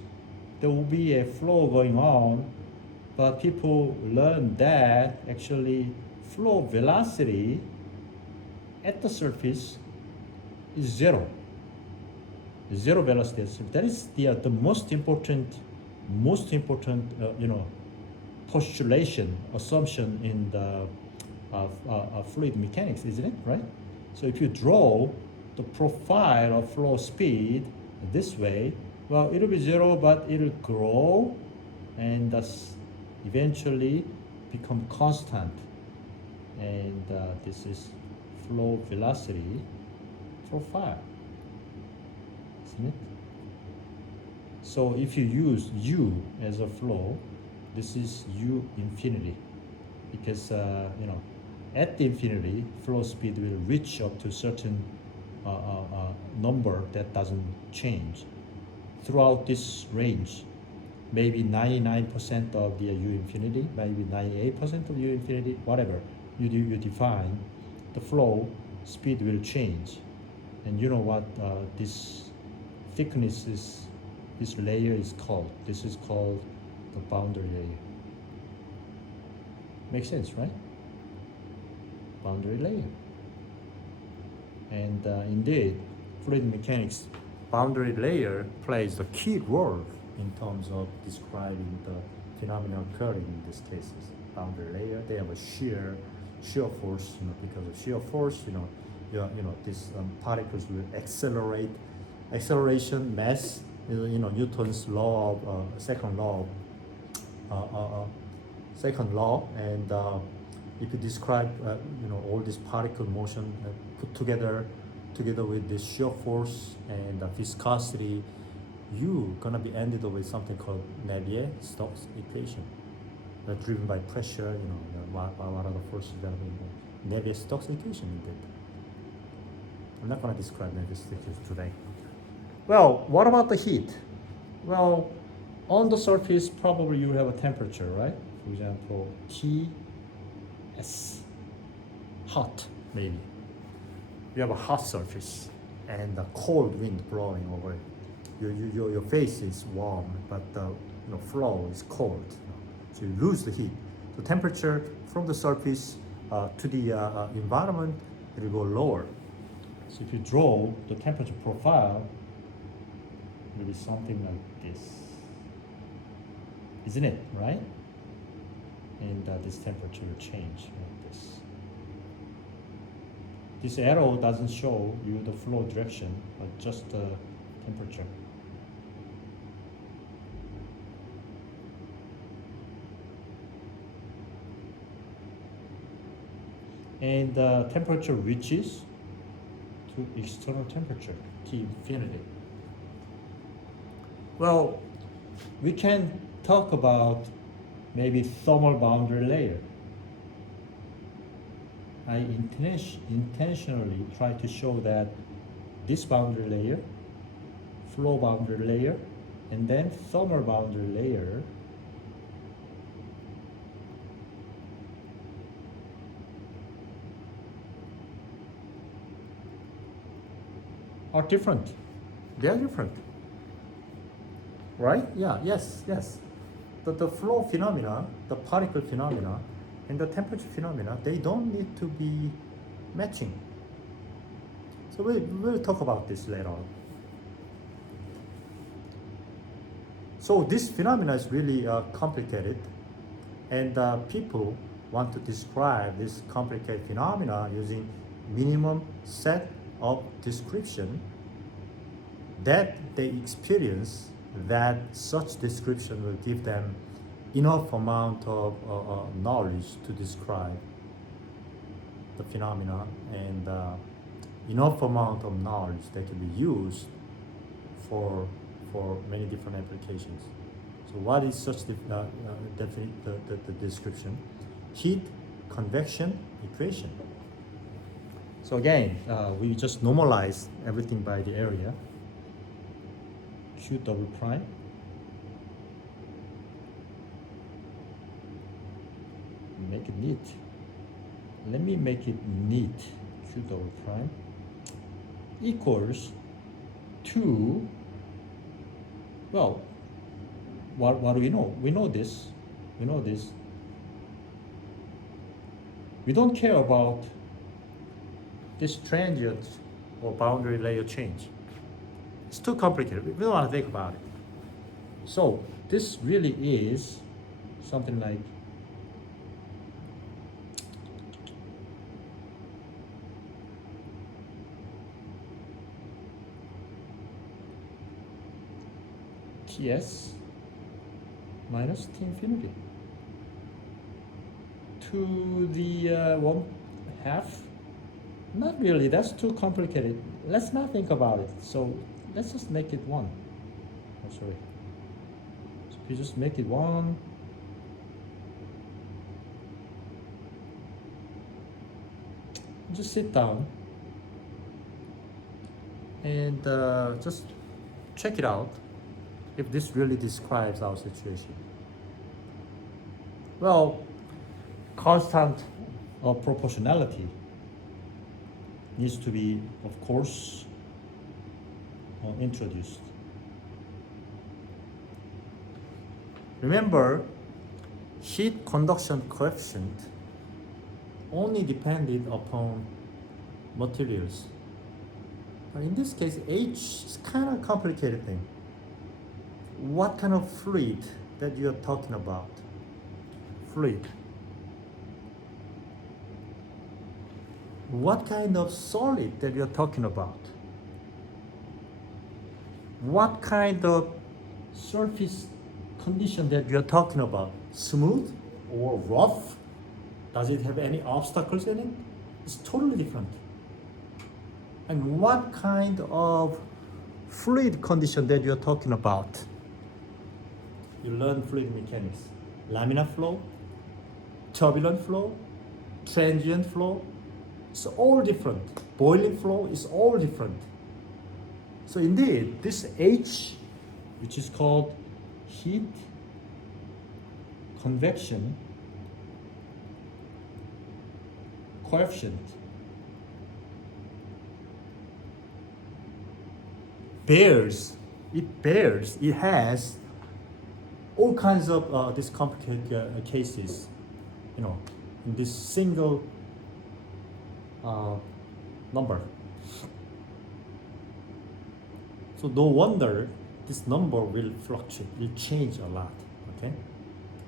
there will be a flow going on, but people learn that actually flow velocity at the surface is zero. Zero velocity. That is the most important postulation, assumption in the fluid mechanics, isn't it? Right? So if you draw the profile of flow speed this way, well, it'll be zero, but it'll grow and thus eventually become constant. And this is flow velocity profile, isn't it? So if you use U as a flow, this is U infinity, because at the infinity, flow speed will reach up to a certain number that doesn't change throughout this range. Maybe 99% of the U infinity, maybe 98% of U infinity, whatever you define, the flow speed will change. And you know what this thickness is, this layer is called? This is called the boundary layer. Makes sense, right? Boundary layer. And indeed, fluid mechanics, boundary layer plays the key role in terms of describing the phenomena occurring in these cases. Boundary layer, they have a shear force, because of shear force, these particles will accelerate. Acceleration, mass, Newton's law of second law, and if you describe, all this particle motion put together with this shear force and viscosity, you gonna be ended up with something called Navier-Stokes equation, driven by pressure. What are the forces that are involved? Navier-Stokes equation indeed. I'm not gonna describe Navier-Stokes equation today. Well, what about the heat? Well, on the surface, probably you have a temperature, right? For example, Ts, hot, maybe. You have a hot surface and a cold wind blowing over it. Your face is warm, but the flow is cold. So you lose the heat. The temperature from the surface to the environment, it will go lower. So if you draw the temperature profile, it will be something like this. Isn't it, right? And this temperature will change like this. This arrow doesn't show you the flow direction, but just the temperature. And the temperature reaches to external temperature, T infinity. Well, we can talk about maybe thermal boundary layer. I intentionally try to show that this boundary layer, flow boundary layer, and then thermal boundary layer are different. They are different. Right? Yeah, yes. The flow phenomena, the particle phenomena, and the temperature phenomena, they don't need to be matching. So we'll talk about this later on. So this phenomena is really complicated, and people want to describe this complicated phenomena using minimum set of description that they experience, that such description will give them enough amount of knowledge to describe the phenomena, and enough amount of knowledge that can be used for many different applications. So what is such the description? Heat convection equation. So again, we just normalize everything by the area. Q double prime. Make it neat. Let me make it neat. Q double prime equals 2. Well, what do we know? We know this. We know this. We don't care about this transient or boundary layer change. It's too complicated. We don't want to think about it. So this really is something like Ts minus T infinity to the 1/2. Not really, that's too complicated. Let's not think about it. So let's just make it 1. Oh, sorry. So if you just make it 1, just sit down and just check it out if this really describes our situation. Well, constant of proportionality needs to be, of course, introduced. Remember, heat conduction coefficient only depended upon materials. In this case, H is kind of complicated thing. What kind of fluid that you're talking about? Fluid. What kind of solid that you're talking about? What kind of surface condition that you're talking about? Smooth or rough? Does it have any obstacles in it? It's totally different. And what kind of fluid condition that you're talking about? You learn fluid mechanics. Laminar flow, turbulent flow, transient flow, it's all different. Boiling flow is all different. So indeed, this H, which is called heat convection coefficient, it has all kinds of these complicated cases, in this single number. So no wonder this number will fluctuate, will change a lot, okay?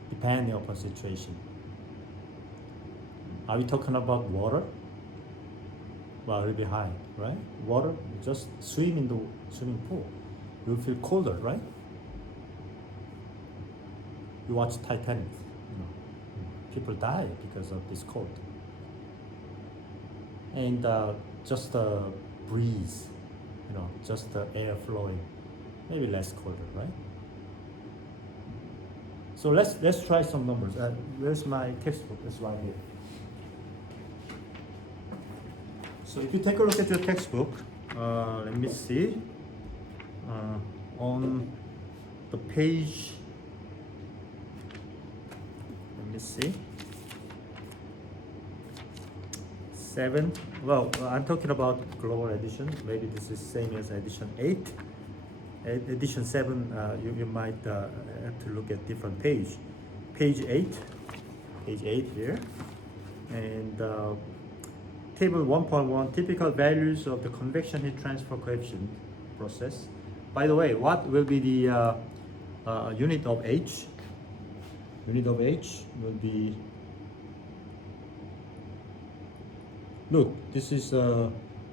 Depending upon situation. Are we talking about water? Well, it will be high, right? Water, just swim in the swimming pool. You'll feel colder, right? You watch Titanic, people die because of this cold. And just the breeze, just the air flowing, maybe less colder, right? So let's try some numbers. Where's my textbook? It's right here. So if you take a look at your textbook, let me see. On the page, let me see. 7. Well, I'm talking about global edition. Maybe this is same as edition 8. Edition 7, you might have to look at different page. Page 8 here, and table 1.1, typical values of the convection heat transfer coefficient process. By the way, what will be the unit of H? Unit of H will be, look, this is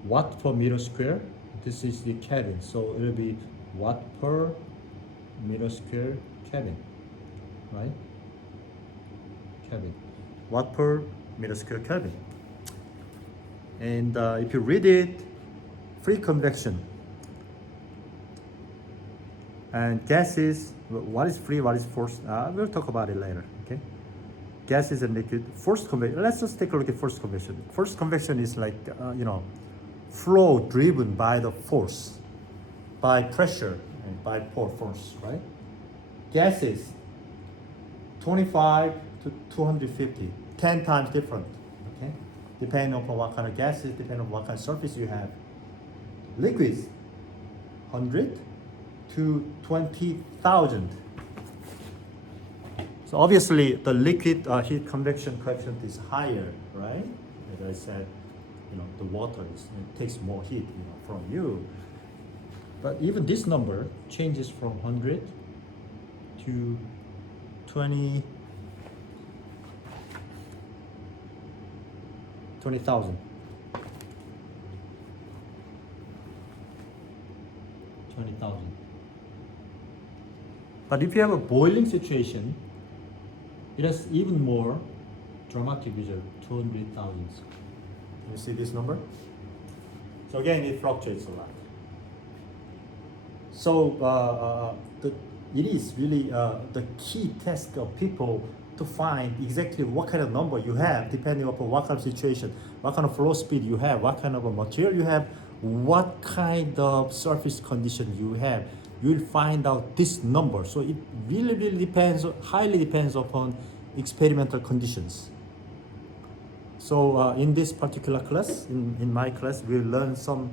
watt per meter square. This is the Kelvin, so it will be watt per meter square Kelvin, right? Kelvin, watt per meter square Kelvin. And if you read it, free convection and gases, what is free, what is forced? We'll talk about it later, okay? Gases and liquid, forced convection. Let's just take a look at forced convection. Forced convection is like, flow driven by the force, by pressure, and by force, right? Gases, 25 to 250, 10 times different, okay? Depending on what kind of gases, depending on what kind of surface you have. Liquids, 100 to 20,000. So obviously the liquid heat convection coefficient is higher, right? As I said, the water it takes more heat from you. But even this number changes from 100 to 20,000. 20,000. But if you have a boiling situation, it has even more dramatic result, 200,000. You see this number? So again, it fluctuates a lot. So it is really the key task of people to find exactly what kind of number you have, depending upon what kind of situation, what kind of flow speed you have, what kind of a material you have, what kind of surface condition you have. You will find out this number. So it really depends, highly depends upon experimental conditions. So in this particular class, in my class, we'll learn some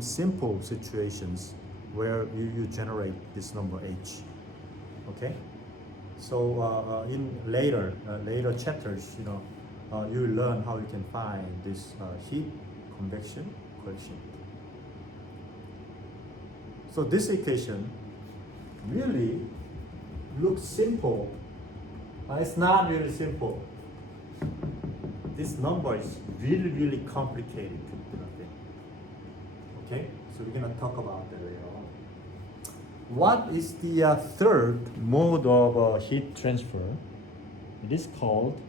simple situations where you generate this number H. Okay. So in later chapters, you learn how you can find this heat convection coefficient. So this equation really looks simple. It's not really simple. This number is really, really complicated. Okay, so we're gonna talk about that later on. What is the third mode of heat transfer? It is called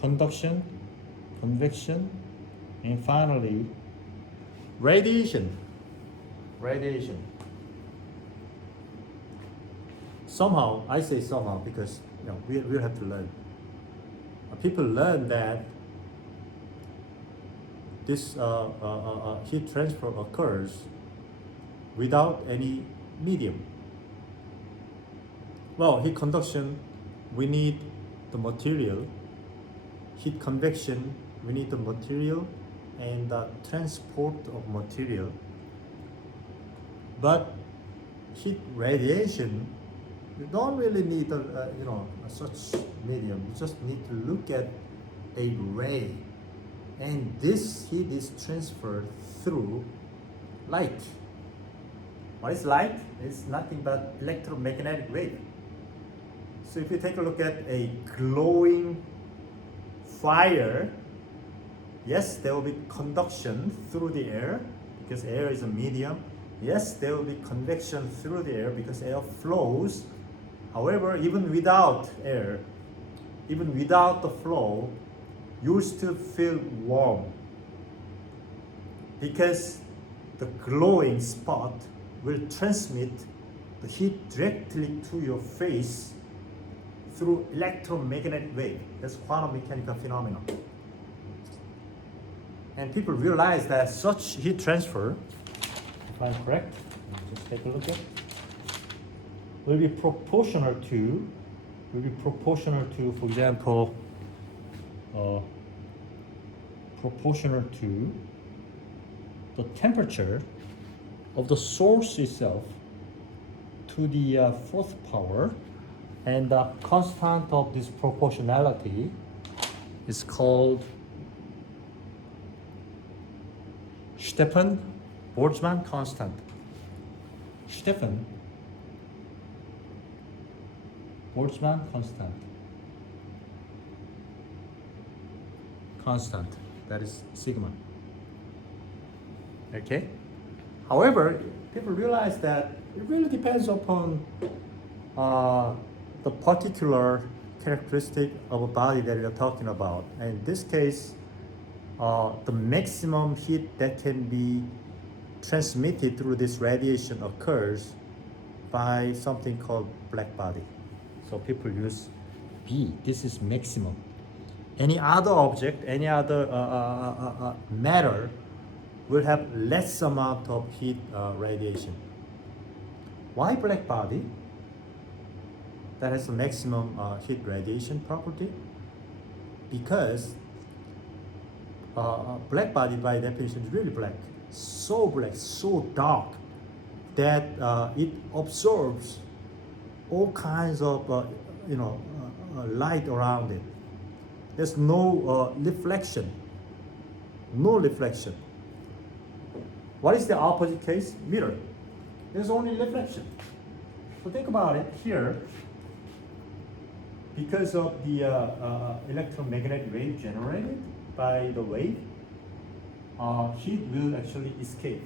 conduction, convection, and finally radiation. Somehow, I say somehow because we have to learn. People learn that this heat transfer occurs without any medium. Well, heat conduction, we need the material. Heat convection, we need the material and the transport of material. But heat radiation, you don't really need such medium. You just need to look at a ray, and this heat is transferred through light. What is light? It's nothing but electromagnetic wave. So if you take a look at a glowing fire, yes, there will be conduction through the air because air is a medium. Yes, there will be convection through the air because air flows. However, even without air, even without the flow, you will still feel warm because the glowing spot will transmit the heat directly to your face through electromagnetic wave. That's quantum mechanical phenomenon. And people realize that such heat transfer, if I'm correct, just take a look at, will be proportional to, for example, proportional to the temperature of the source itself to the fourth power, and the constant of this proportionality is called Stefan-Boltzmann constant. Stefan-Boltzmann constant, that is sigma. Okay? However, people realize that it really depends upon the particular characteristic of a body that we are talking about. And in this case, the maximum heat that can be transmitted through this radiation occurs by something called black body. So people use B. This is maximum. Any other object, any other matter will have less amount of heat radiation. Why black body? That has a maximum heat radiation property? Because black body by definition is really black, so dark that it absorbs all kinds of light around it. There's no reflection. What is the opposite case? Mirror. There's only reflection. So think about it here. Because of the electromagnetic wave generated by the wave, heat will actually escape.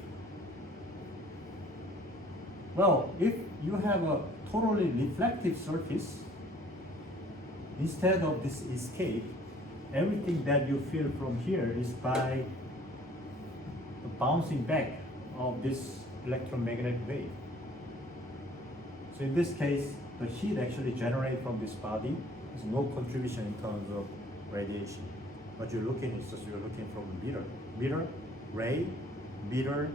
Well, if you have a totally reflective surface, instead of this escape, everything that you feel from here is by the bouncing back of this electromagnetic wave. So in this case, the heat actually generated from this body is no contribution in terms of radiation. What you're looking is just you're looking from a mirror, ray, mirror,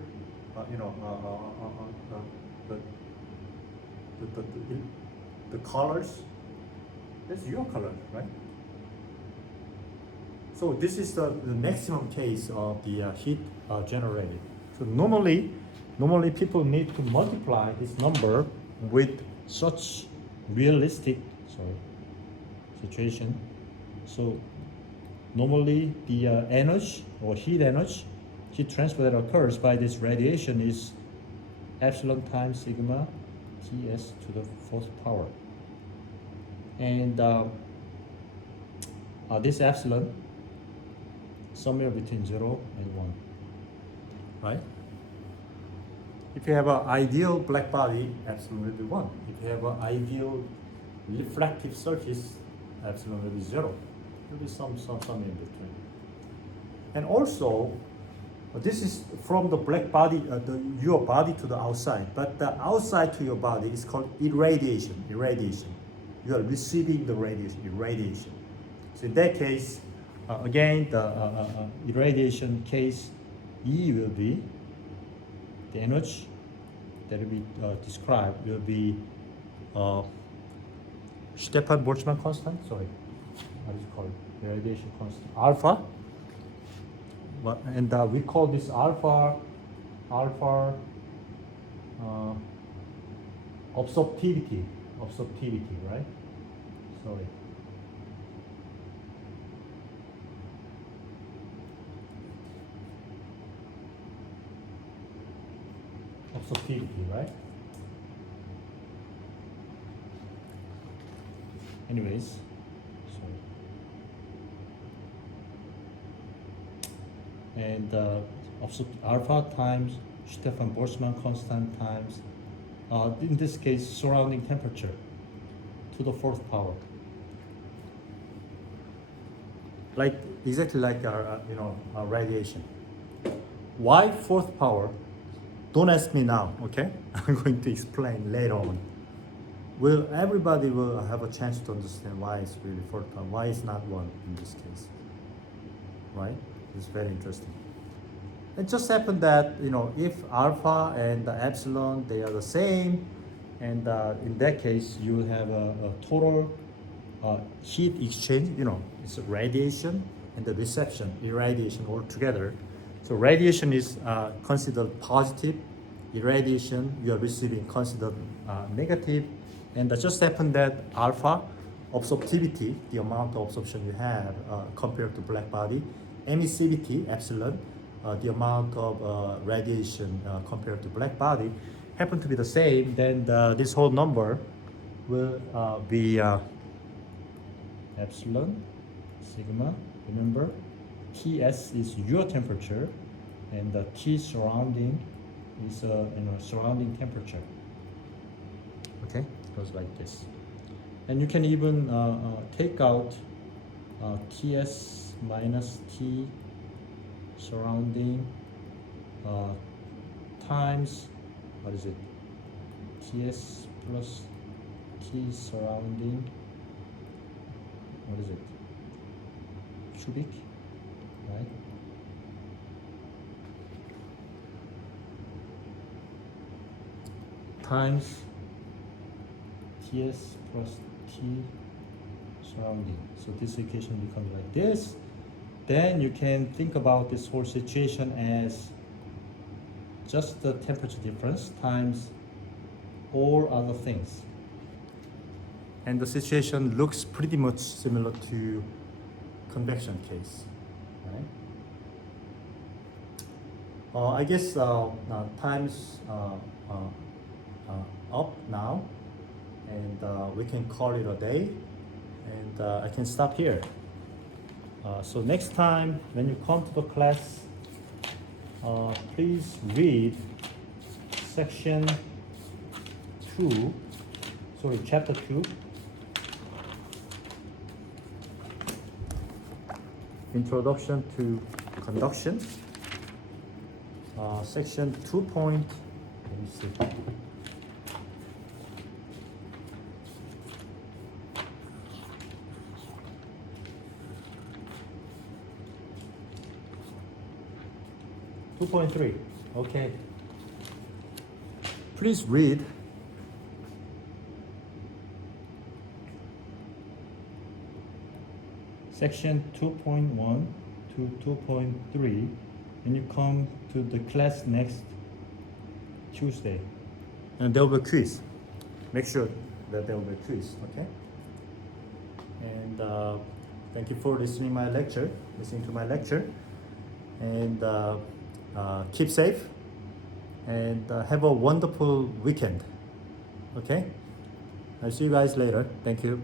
the colors. That's your color, right? So this is the maximum case of the heat generated. So normally people need to multiply this number with such realistic situation. So normally the energy or heat energy, heat transfer that occurs by this radiation is epsilon times sigma Ts to the fourth power. And this epsilon somewhere between 0 and 1, right? If you have an ideal black body, epsilon will be 1. If you have an ideal reflective surface, epsilon will be 0. There will be some in between. And also, this is from the black body, your body to the outside. But the outside to your body is called irradiation. You are receiving the irradiation. So in that case, again, the irradiation case, E will be the energy that will be described will be Stefan Boltzmann constant. Sorry, what is it called? Irradiation constant alpha. And we call this alpha absorptivity, right? Sorry. Absorptivity, right? Anyways, sorry. And alpha times Stefan Boltzmann constant times, in this case, surrounding temperature to the fourth power. Like exactly like our radiation. Why fourth power? Don't ask me now, okay? I'm going to explain later on. Everybody will have a chance to understand why it's really fourth power, why it's not 1 in this case, right? It's very interesting. It just happened that, if alpha and the epsilon, they are the same, and in that case, you will have a total heat exchange, it's radiation and the reception, irradiation all together. So radiation is considered positive, irradiation you are receiving considered negative, and it just happened that alpha, absorptivity, the amount of absorption you have compared to black body, emissivity, epsilon, the amount of radiation compared to black body, happen to be the same, then this whole number will be epsilon, sigma, remember, Ts is your temperature, and the T surrounding is surrounding temperature. Okay, it goes like this. And you can even take out Ts minus T surrounding times, what is it? Ts plus T surrounding, what is it? Cubic, right? Times Ts plus T surrounding. So this equation becomes like this. Then you can think about this whole situation as just the temperature difference times all other things. And the situation looks pretty much similar to convection case, right? I guess time's up now, and we can call it a day, and I can stop here. So next time when you come to the class, please read section 2, chapter 2, Introduction to Conduction, section 2. Let me see. .3. Okay. Please read. Section 2.1 to 2.3, and you come to the class next Tuesday. And there will be a quiz. Make sure that there will be a quiz, okay? And Thank you for listening to my lecture, and keep safe, and have a wonderful weekend. Okay, I'll see you guys later. Thank you.